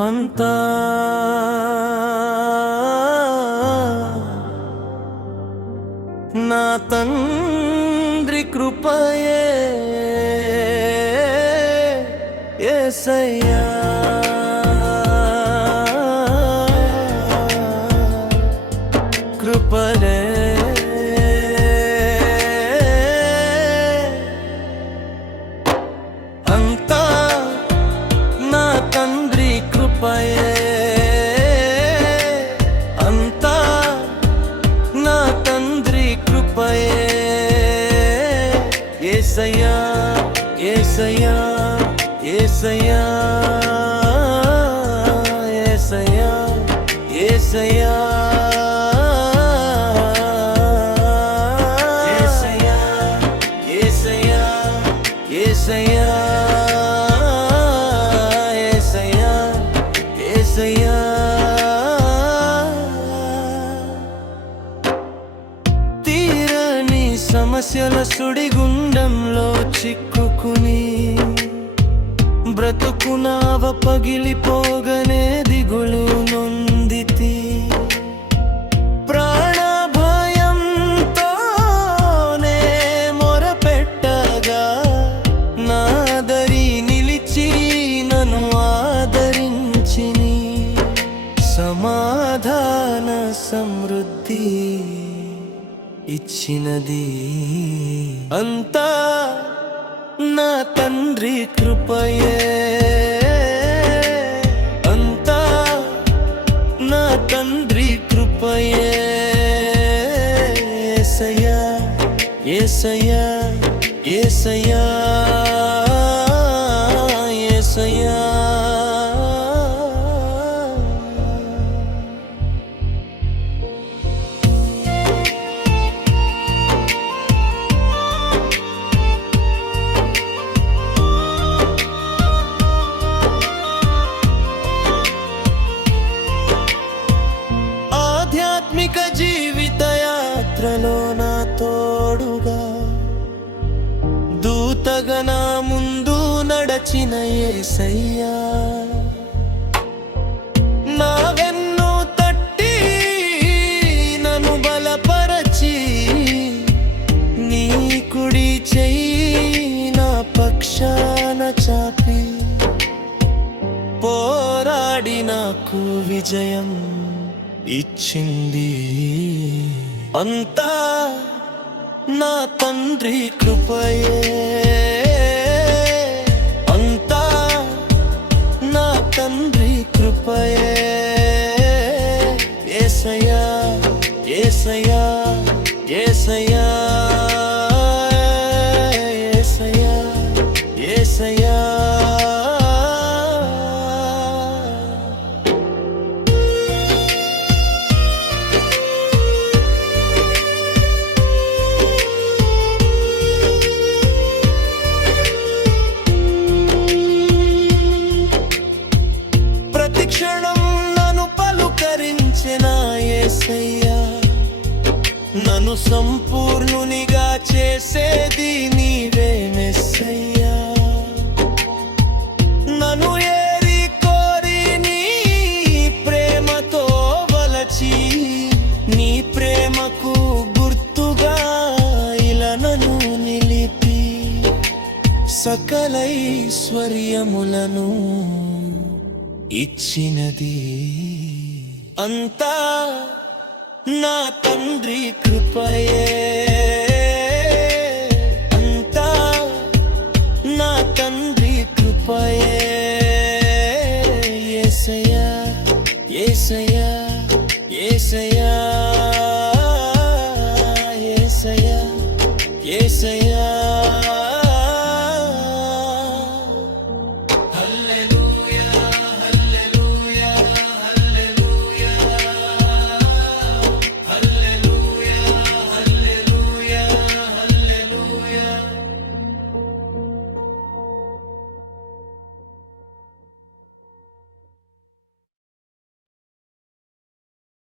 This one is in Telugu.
అంతా నా తండ్రి కృపయే యేసయ్యా కృపలే అంతా నా తండ్రి కృపయే అంతా నా తండ్రి కృపయే యేసయ్యా యేసయ్యా యేసయ్యా యేసయ్యా యేసయ్యా యేసయ్యా యేసయ్యా యేసయ్యా యేసయ్యా తీరని సమస్యల సుడిగుండంలో చిక్కుకుని బ్రతుకునావ పగిలిపోగనే దిగులు నొందితి ప్రాణ భయంతోనే మొరపెట్టగా నాదరి నిలిచి నన్ను ఆదరించిని సమాధాన సమృద్ధి ఇచ్చినది అంతా నా తండ్రి కృపయే అంతా నా తండ్రి కృపయే యేసయ్యా యేసయ్యా యేసయ్యా యేసయ్యా ఆధ్యాత్మిక జీవిత యాత్రలో నా తోడుగా దూతగా నా ముందు నడచిన యేసయ్యా నా వెన్ను తట్టి నన్ను బలపరచి నీ కుడి చెయ్యి నా పక్షాన చాపి పోరాడి నాకు విజయం ఇచ్చింది అంతా నా తండ్రి కృపయే అంతా నా తండ్రి కృపయే యేసయ్యా యేసయ్యా యేసయ్యా యేసయ్యా యేసయ్యా యేసయ్యా నన్ను సంపూర్ణునిగా చేసేది నీవే మెస్సయ్యా నన్ను ఏరి కోరి నీ ప్రేమతో వలచి నీ ప్రేమకు గుర్తుగా ఇలా నన్ను నిలిపి సకలైశ్వర్యములను ఇచ్చినది అంతా నా తండ్రి కృపయే